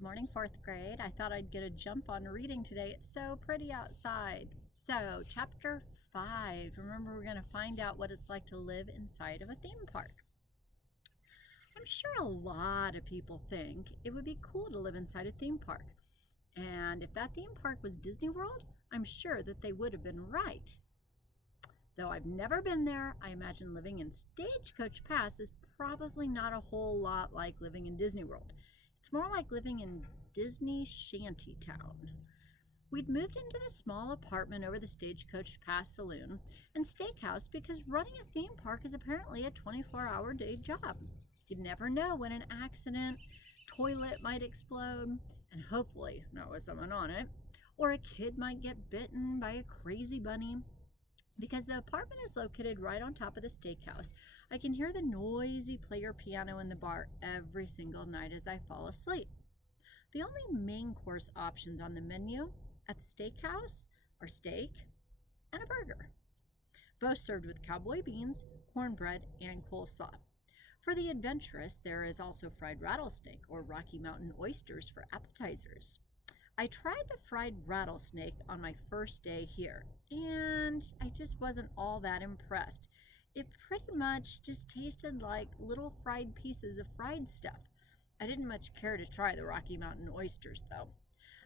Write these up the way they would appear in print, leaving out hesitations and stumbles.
Good morning, fourth grade. I thought I'd get a jump on reading today. It's so pretty outside. So, chapter 5. Remember, we're going to find out what it's like to live inside of a theme park. I'm sure a lot of people think it would be cool to live inside a theme park. And if that theme park was Disney World, I'm sure that they would have been right. Though I've never been there, I imagine living in Stagecoach Pass is probably not a whole lot like living in Disney World. It's more like living in Disney Shantytown. We'd moved into the small apartment over the Stagecoach Pass Saloon and Steakhouse because running a theme park is apparently a 24-hour day job. You'd never know when an accident, toilet might explode, and hopefully not with someone on it, or a kid might get bitten by a crazy bunny. Because the apartment is located right on top of the steakhouse, I can hear the noisy player piano in the bar every single night as I fall asleep. The only main course options on the menu at the steakhouse are steak and a burger, both served with cowboy beans, cornbread, and coleslaw. For the adventurous, there is also fried rattlesnake or Rocky Mountain oysters for appetizers. I tried the fried rattlesnake on my first day here, and I just wasn't all that impressed. It pretty much just tasted like little fried pieces of fried stuff. I didn't much care to try the Rocky Mountain oysters, though.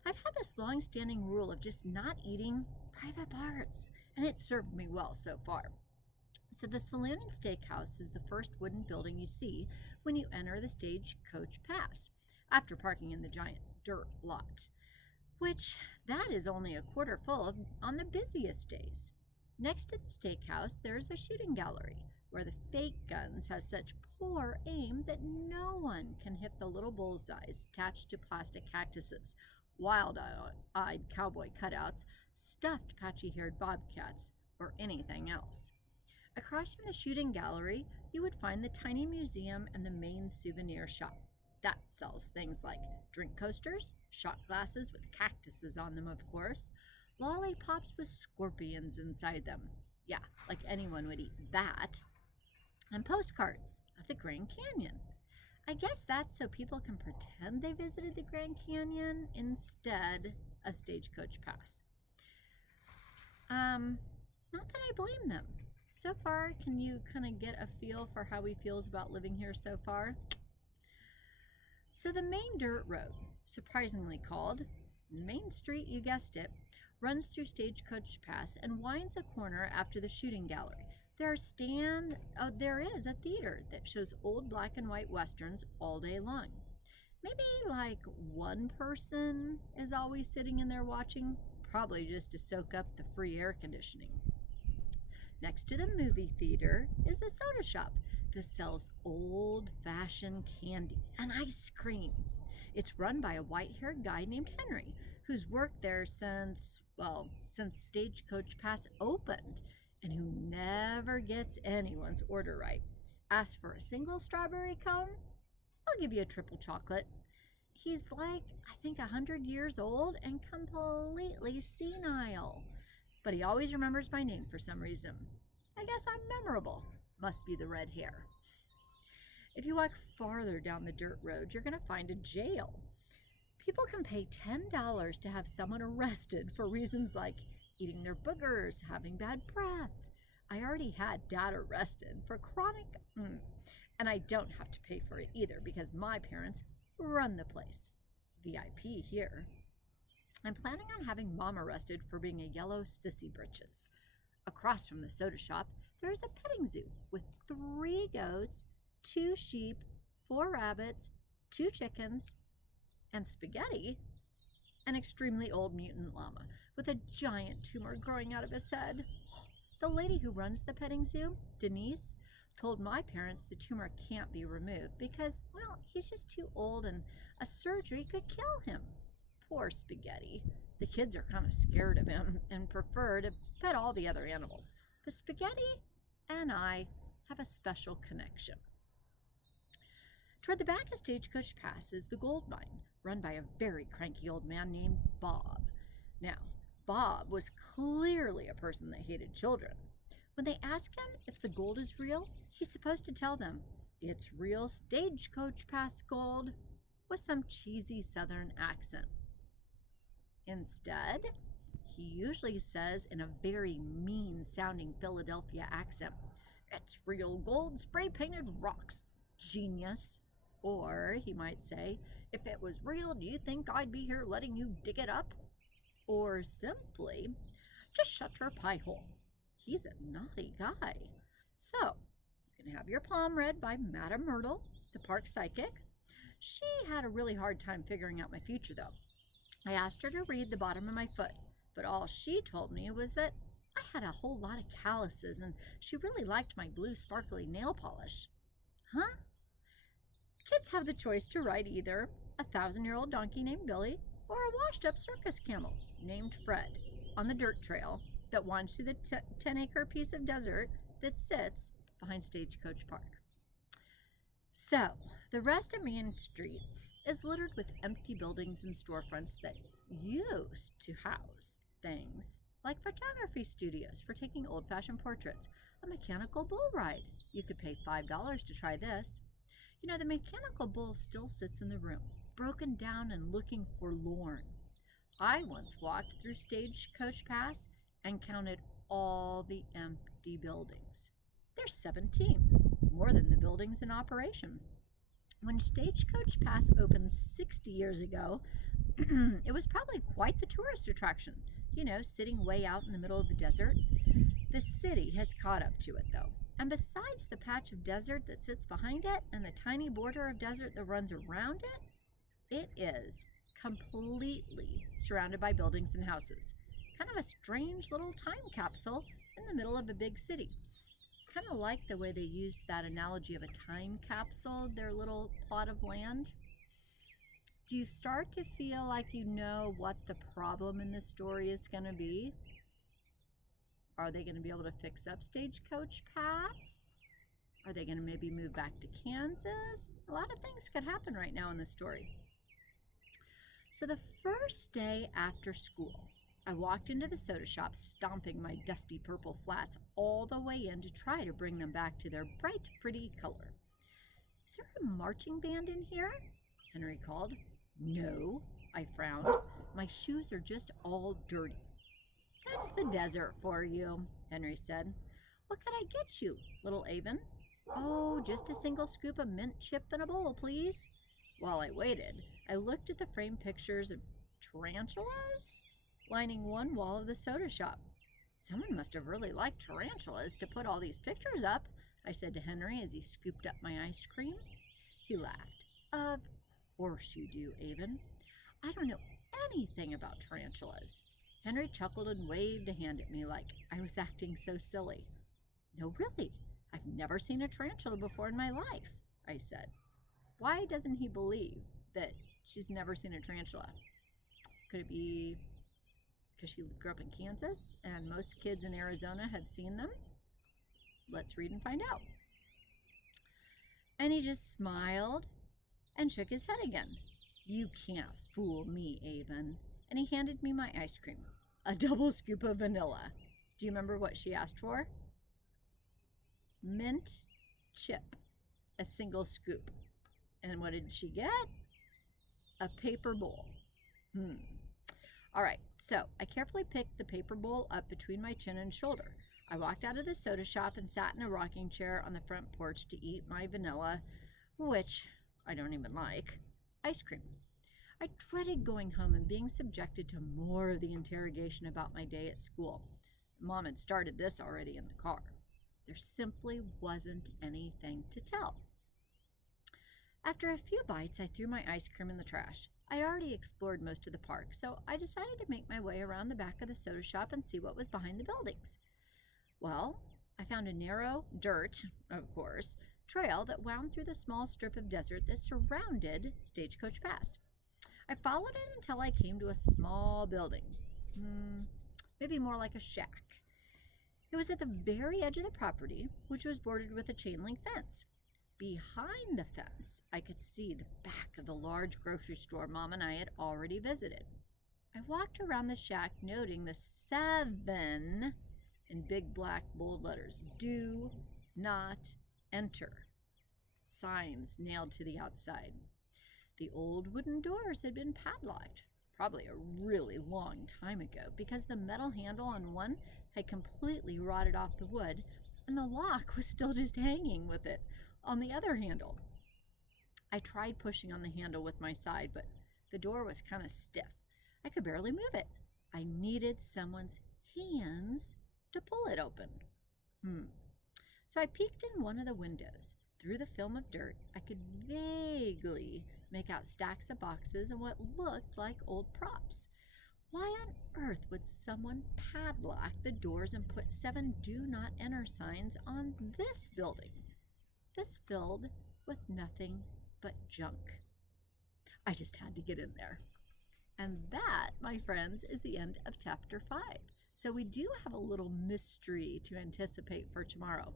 I've had this long-standing rule of just not eating private parts, and it served me well so far. So the Saloon and Steakhouse is the first wooden building you see when you enter the Stagecoach Pass, after parking in the giant dirt lot, which that is only a quarter full of on the busiest days. Next to the steakhouse, there is a shooting gallery where the fake guns have such poor aim that no one can hit the little bullseyes attached to plastic cactuses, wild-eyed cowboy cutouts, stuffed patchy-haired bobcats, or anything else. Across from the shooting gallery, you would find the tiny museum and the main souvenir shop. That sells things like drink coasters, shot glasses with cactuses on them, of course, lollipops with scorpions inside them. Yeah, like anyone would eat that. And postcards of the Grand Canyon. I guess that's so people can pretend they visited the Grand Canyon instead of Stagecoach Pass. Not that I blame them. So far, can you kind of get a feel for how he feels about living here so far? So the main dirt road, surprisingly called Main Street, you guessed it, runs through Stagecoach Pass and winds a corner after the shooting gallery. There is a theater that shows old black and white westerns all day long. Maybe like one person is always sitting in there watching, probably just to soak up the free air conditioning. Next to the movie theater is a soda shop that sells old-fashioned candy and ice cream. It's run by a white-haired guy named Henry, who's worked there since Stagecoach Pass opened, and who never gets anyone's order right. Ask for a single strawberry cone, I'll give you a triple chocolate. He's like, I think, 100 years old and completely senile. But he always remembers my name for some reason. I guess I'm memorable. Must be the red hair. If you walk farther down the dirt road, you're going to find a jail. People can pay $10 to have someone arrested for reasons like eating their boogers, having bad breath. I already had Dad arrested for and I don't have to pay for it either because my parents run the place. VIP here. I'm planning on having Mom arrested for being a yellow sissy britches. Across from the soda shop, there is a petting zoo with 3 goats, 2 sheep, 4 rabbits, 2 chickens, and Spaghetti, an extremely old mutant llama with a giant tumor growing out of his head. The lady who runs the petting zoo, Denise, told my parents the tumor can't be removed because, well, he's just too old and a surgery could kill him. Poor Spaghetti. The kids are kind of scared of him and prefer to pet all the other animals. But Spaghetti and I have a special connection. Toward the back of Stagecoach Pass is the gold mine, run by a very cranky old man named Bob. Now, Bob was clearly a person that hated children. When they ask him if the gold is real, he's supposed to tell them, it's real Stagecoach Pass gold. with some cheesy southern accent. Instead, he usually says in a very mean sounding Philadelphia accent, "It's real gold spray painted rocks, genius." Or he might say, "If it was real, do you think I'd be here letting you dig it up?" Or simply, "Just shut your pie hole." He's a naughty guy. So, you can have your palm read by Madame Myrtle, the park psychic. She had a really hard time figuring out my future, though. I asked her to read the bottom of my foot, but all she told me was that I had a whole lot of calluses and she really liked my blue sparkly nail polish. Huh? Kids have the choice to ride either a 1,000-year-old donkey named Billy or a washed-up circus camel named Fred on the dirt trail that winds through the 10-acre piece of desert that sits behind Stagecoach Park. So, the rest of Main Street is littered with empty buildings and storefronts that used to house things like photography studios for taking old-fashioned portraits, a mechanical bull ride. You could pay $5 to try this. You know, the mechanical bull still sits in the room, broken down and looking forlorn. I once walked through Stagecoach Pass and counted all the empty buildings. There's 17, more than the buildings in operation. When Stagecoach Pass opened 60 years ago, it was probably quite the tourist attraction, you know, sitting way out in the middle of the desert. The city has caught up to it, though. And besides the patch of desert that sits behind it and the tiny border of desert that runs around it, it is completely surrounded by buildings and houses. Kind of a strange little time capsule in the middle of a big city. Kind of like the way they use that analogy of a time capsule, their little plot of land. Do you start to feel like you know what the problem in this story is going to be? Are they going to be able to fix up Stagecoach Pass? Are they going to maybe move back to Kansas? A lot of things could happen right now in this story. So the first day after school, I walked into the soda shop, stomping my dusty purple flats all the way in to try to bring them back to their bright, pretty color. "Is there a marching band in here?" Henry called. "No," I frowned. "My shoes are just all dirty." "That's the desert for you," Henry said. "What could I get you, little Avon?" "Oh, just a single scoop of mint chip in a bowl, please." While I waited, I looked at the framed pictures of tarantulas lining one wall of the soda shop. "Someone must have really liked tarantulas to put all these pictures up," I said to Henry as he scooped up my ice cream. He laughed. "Of course you do, Avon. I don't know anything about tarantulas." Henry chuckled and waved a hand at me like I was acting so silly. "No, really, I've never seen a tarantula before in my life," I said. Why doesn't he believe that she's never seen a tarantula? Could it be because she grew up in Kansas and most kids in Arizona have seen them? Let's read and find out. And he just smiled and shook his head again. "You can't fool me, Avon." And he handed me my ice cream, a double scoop of vanilla. Do you remember what she asked for? Mint chip, a single scoop. And what did she get? A paper bowl. All right, so I carefully picked the paper bowl up between my chin and shoulder. I walked out of the soda shop and sat in a rocking chair on the front porch to eat my vanilla, which I don't even like, ice cream. I dreaded going home and being subjected to more of the interrogation about my day at school. Mom had started this already in the car. There simply wasn't anything to tell. After a few bites, I threw my ice cream in the trash. I'd already explored most of the park, so I decided to make my way around the back of the soda shop and see what was behind the buildings. Well, I found a narrow, dirt, of course, trail that wound through the small strip of desert that surrounded Stagecoach Pass. I followed it until I came to a small building, maybe more like a shack. It was at the very edge of the property, which was bordered with a chain link fence. Behind the fence, I could see the back of the large grocery store Mom and I had already visited. I walked around the shack, noting the 7 in big black bold letters. "Do not enter" signs nailed to the outside. The old wooden doors had been padlocked, probably a really long time ago, because the metal handle on one had completely rotted off the wood, and the lock was still just hanging with it on the other handle. I tried pushing on the handle with my side, but the door was kind of stiff. I could barely move it. I needed someone's hands to pull it open. So I peeked in one of the windows. Through the film of dirt, I could vaguely make out stacks of boxes and what looked like old props. Why on earth would someone padlock the doors and put 7 do not enter signs on this building? That's filled with nothing but junk. I just had to get in there. And that, my friends, is the end of chapter 5. So we do have a little mystery to anticipate for tomorrow.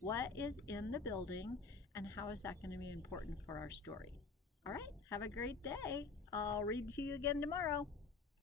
What is in the building and how is that going to be important for our story? All right, have a great day. I'll read to you again tomorrow.